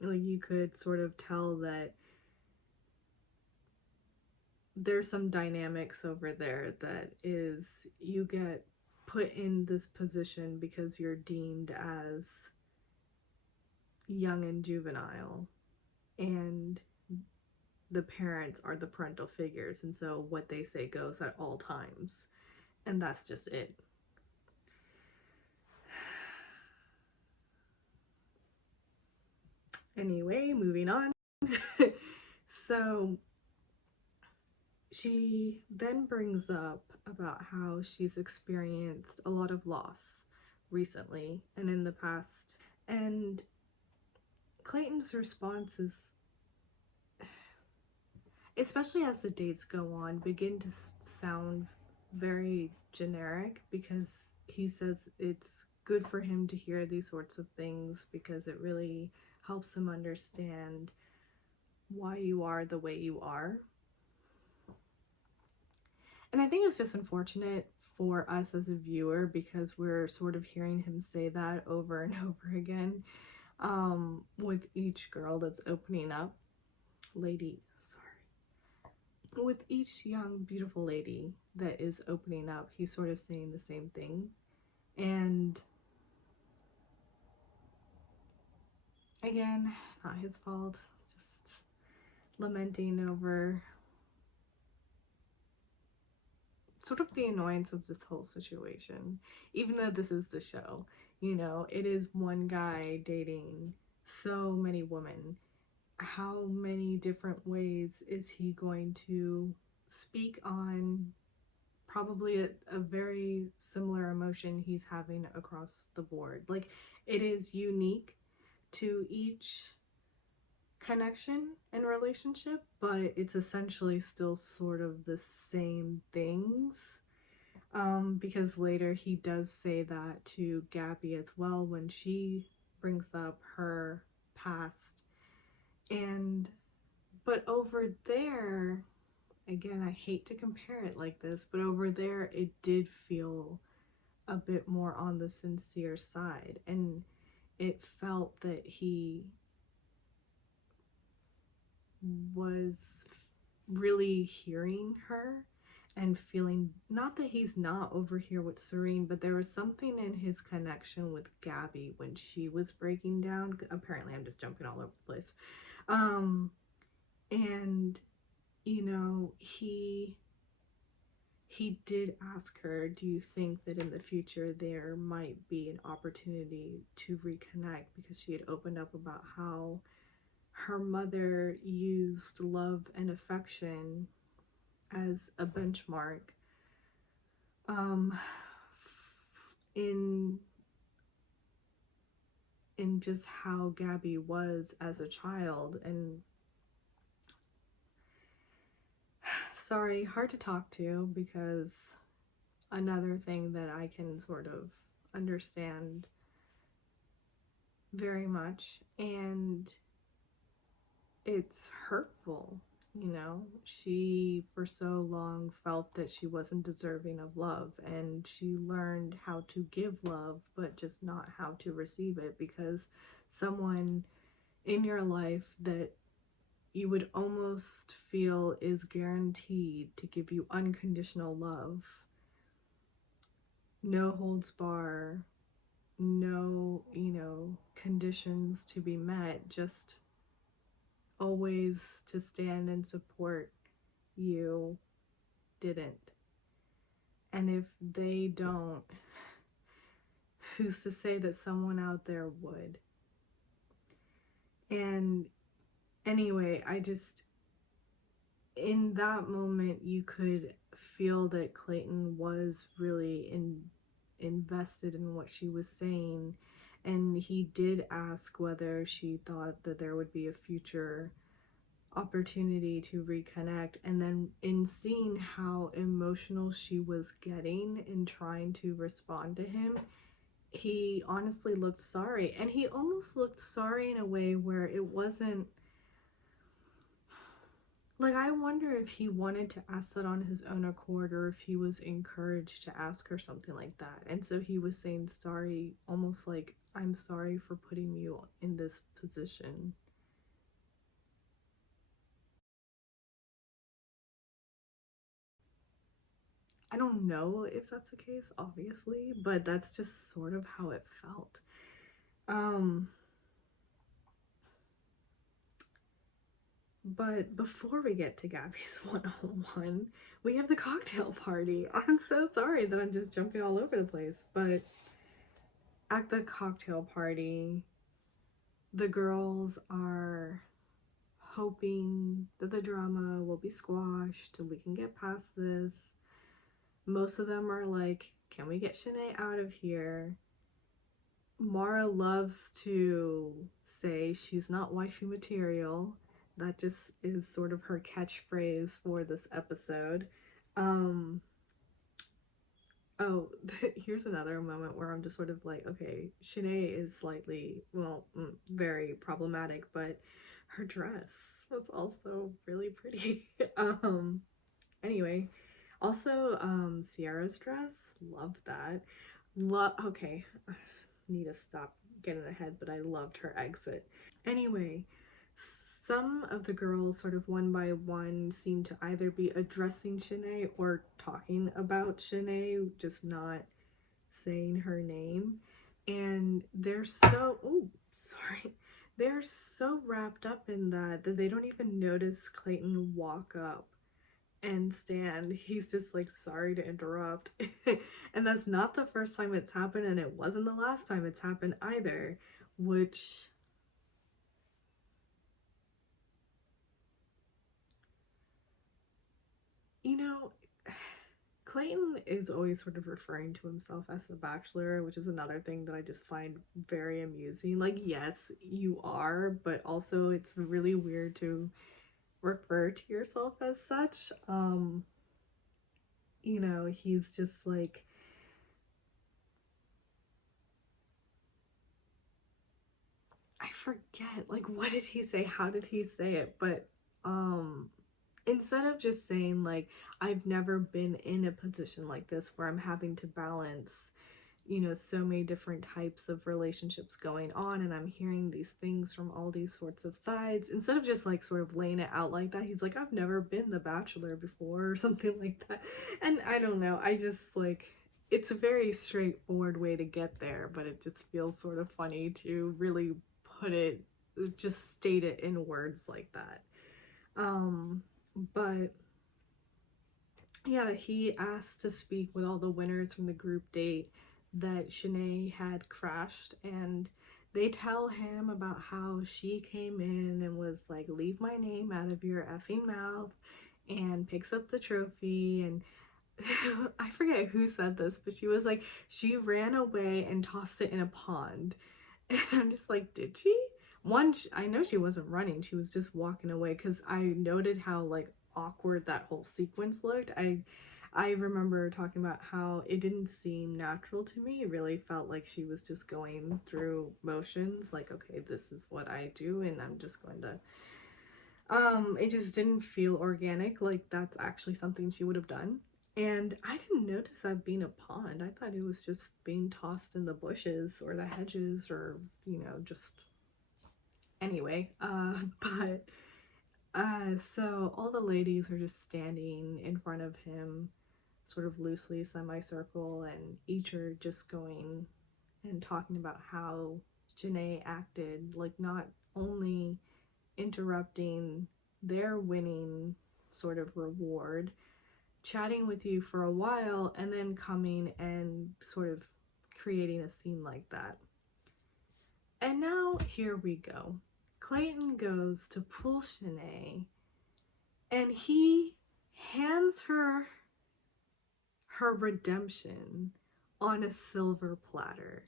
you could sort of tell that there's some dynamics over there that is, you get put in this position because you're deemed as young and juvenile, and the parents are the parental figures, and so what they say goes at all times, and that's just it. Anyway, moving on. So she then brings up about how she's experienced a lot of loss recently and in the past, and Clayton's response is, especially as the dates go on, begin to sound very generic, because he says it's good for him to hear these sorts of things because it really helps him understand why you are the way you are. And I think it's just unfortunate for us as a viewer, because we're sort of hearing him say that over and over again, with each girl that's opening up. With each young, beautiful lady that is opening up, he's sort of saying the same thing. And again, not his fault, just lamenting over sort of the annoyance of this whole situation. Even though this is the show, it is one guy dating so many women. How many different ways is he going to speak on probably a very similar emotion he's having across the board? Like, it is unique to each connection and relationship, but it's essentially still sort of the same things. Because later he does say that to Gabby as well when she brings up her past. But over there, again, I hate to compare it like this, but over there it did feel a bit more on the sincere side, and it felt that he was really hearing her and feeling, not that he's not over here with Serene, but there was something in his connection with Gabby when she was breaking down. Apparently I'm just jumping all over the place. And he did ask her, do you think that in the future there might be an opportunity to reconnect, because she had opened up about how her mother used love and affection as a benchmark in just how Gabby was as a child. And sorry, hard to talk to, because another thing that I can sort of understand very much, and it's hurtful. She for so long felt that she wasn't deserving of love, and she learned how to give love but just not how to receive it, because someone in your life that you would almost feel is guaranteed to give you unconditional love, no holds bar, no conditions to be met, just always to stand and support you, didn't. And if they don't, who's to say that someone out there would? And anyway, in that moment, you could feel that Clayton was really invested in what she was saying. And he did ask whether she thought that there would be a future opportunity to reconnect. And then in seeing how emotional she was getting in trying to respond to him, he honestly looked sorry. And he almost looked sorry in a way where it wasn't like, I wonder if he wanted to ask that on his own accord, or if he was encouraged to ask her something like that. And so he was saying sorry, almost like, I'm sorry for putting you in this position. I don't know if that's the case, obviously, but that's just sort of how it felt. Um, but before we get to Gabby's 101, we have the cocktail party. I'm so sorry that I'm just jumping all over the place, but at the cocktail party, the girls are hoping that the drama will be squashed and we can get past this. Most of them are like, can we get Shanae out of here? Mara loves to say she's not waifu material. That just is sort of her catchphrase for this episode. Um, oh, here's another moment where I'm just sort of like, okay, Shanae is slightly, well, very problematic, but her dress was also really pretty. Anyway, also, Sierra's dress, love that. Okay, need to stop getting ahead, but I loved her exit. Anyway, some of the girls, sort of one by one, seem to either be addressing Shanae or talking about Shanae, just not saying her name. And they're so, oh, sorry. They're so wrapped up in that they don't even notice Clayton walk up and stand. He's just like, sorry to interrupt. And that's not the first time it's happened, and it wasn't the last time it's happened either, which, you know, Clayton is always sort of referring to himself as the Bachelor, which is another thing that I just find very amusing. Like, yes, you are, but also it's really weird to refer to yourself as such. He's just like, I forget, like, what did he say? How did he say it? But instead of just saying like, I've never been in a position like this where I'm having to balance, so many different types of relationships going on, and I'm hearing these things from all these sorts of sides, instead of just like sort of laying it out like that, he's like, I've never been the Bachelor before, or something like that. And I don't know, I just like, it's a very straightforward way to get there, but it just feels sort of funny to really put it, just state it in words like that. But yeah, he asked to speak with all the winners from the group date that Shanae had crashed, and they tell him about how she came in and was like, leave my name out of your effing mouth, and picks up the trophy. And I forget who said this, but she was like, she ran away and tossed it in a pond. And I'm just like, did she? One, I know she wasn't running, she was just walking away, because I noted how like awkward that whole sequence looked. I remember talking about how it didn't seem natural to me. It really felt like she was just going through motions, like, okay, this is what I do, and I'm just going to it just didn't feel organic, like that's actually something she would have done. And I didn't notice that being a pond. I thought it was just being tossed in the bushes or the hedges, or just anyway. But so all the ladies are just standing in front of him, sort of loosely, semicircle, and each are just going and talking about how Janae acted, like not only interrupting their winning sort of reward, chatting with you for a while, and then coming and sort of creating a scene like that. And now here we go. Clayton goes to pull Shanae, and he hands her redemption on a silver platter.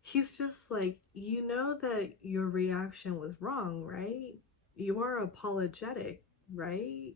He's just like, you know that your reaction was wrong, right? You are apologetic, right?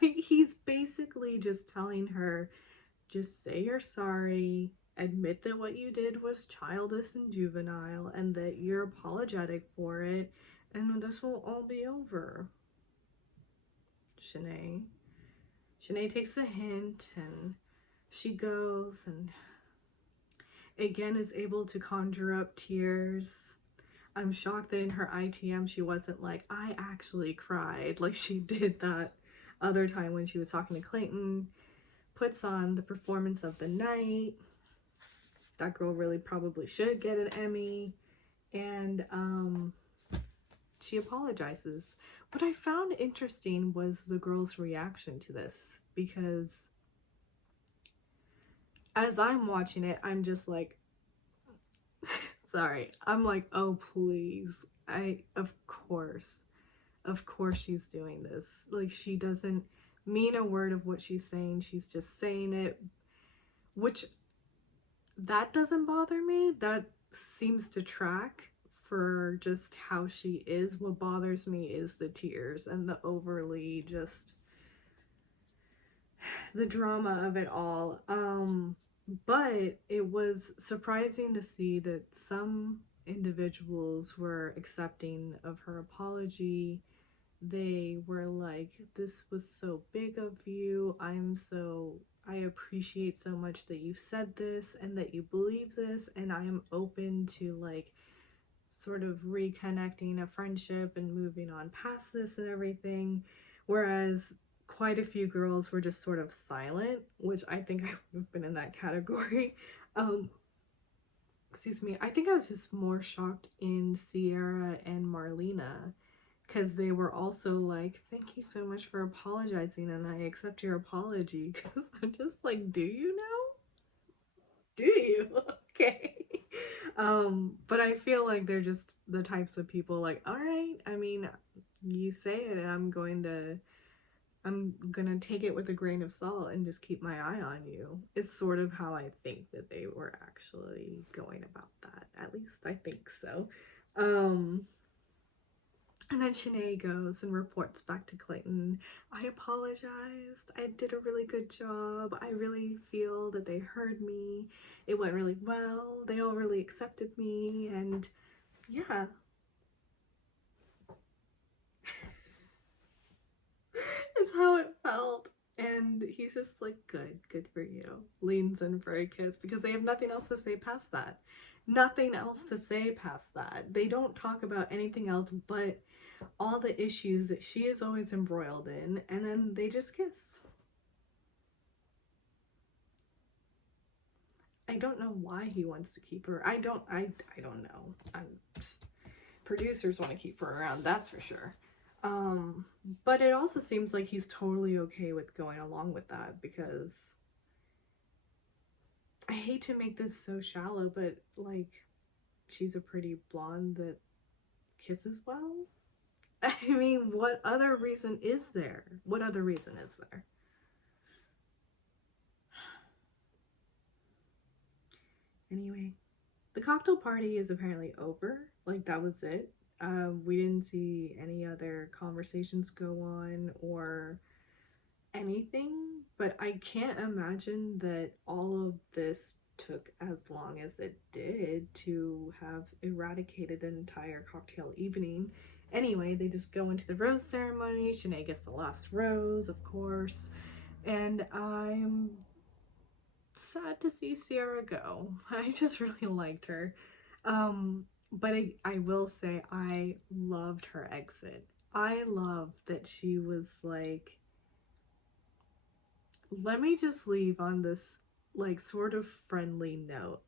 He's basically just telling her, just say you're sorry, admit that what you did was childish and juvenile, and that you're apologetic for it, and this will all be over. Shanae takes a hint, and she goes and again is able to conjure up tears. I'm shocked that in her ITM she wasn't like, I actually cried, like she did that other time when she was talking to Clayton, puts on the performance of the night. That girl really probably should get an Emmy. And she apologizes. What I found interesting was the girl's reaction to this, because as I'm watching it, I'm just like, sorry, I'm like, oh please, of course she's doing this. Like, she doesn't mean a word of what she's saying, she's just saying it, which, that doesn't bother me. That seems to track for just how she is. What bothers me is the tears and the overly just the drama of it all. But it was surprising to see that some individuals were accepting of her apology. They were like, this was so big of you. I appreciate so much that you said this and that you believe this, and I am open to like sort of reconnecting a friendship and moving on past this and everything. Whereas quite a few girls were just sort of silent, which I think I would have been in that category. Excuse me. I think I was just more shocked in Sierra and Marlena, because they were also like, thank you so much for apologizing, and I accept your apology. Because I'm just like, do you know? Do you? Okay. But I feel like they're just the types of people like, all right, I mean, you say it, and I'm gonna take it with a grain of salt and just keep my eye on you. It's sort of how I think that they were actually going about that. At least I think so. And then Shanae goes and reports back to Clayton, I apologized. I did a really good job. I really feel that they heard me. It went really well. They all really accepted me. And yeah. It's how it felt. And he's just like, good for you. Leans in for a kiss, because they have nothing else to say past that. Nothing else to say past that. They don't talk about anything else but all the issues that she is always embroiled in, and then they just kiss. I don't know why he wants to keep her. I don't know. Producers want to keep her around, that's for sure. But it also seems like he's totally okay with going along with that, because I hate to make this so shallow, but like, she's a pretty blonde that kisses well. I mean, what other reason is there? What other reason is there? Anyway, the cocktail party is apparently over. Like, that was it. We didn't see any other conversations go on or anything, but I can't imagine that all of this took as long as it did to have eradicated an entire cocktail evening. Anyway, they just go into the rose ceremony. Shanae gets the last rose, of course, and I'm sad to see Sierra go. I just really liked her. But I will say I loved her exit. I loved that she was like, let me just leave on this like sort of friendly note.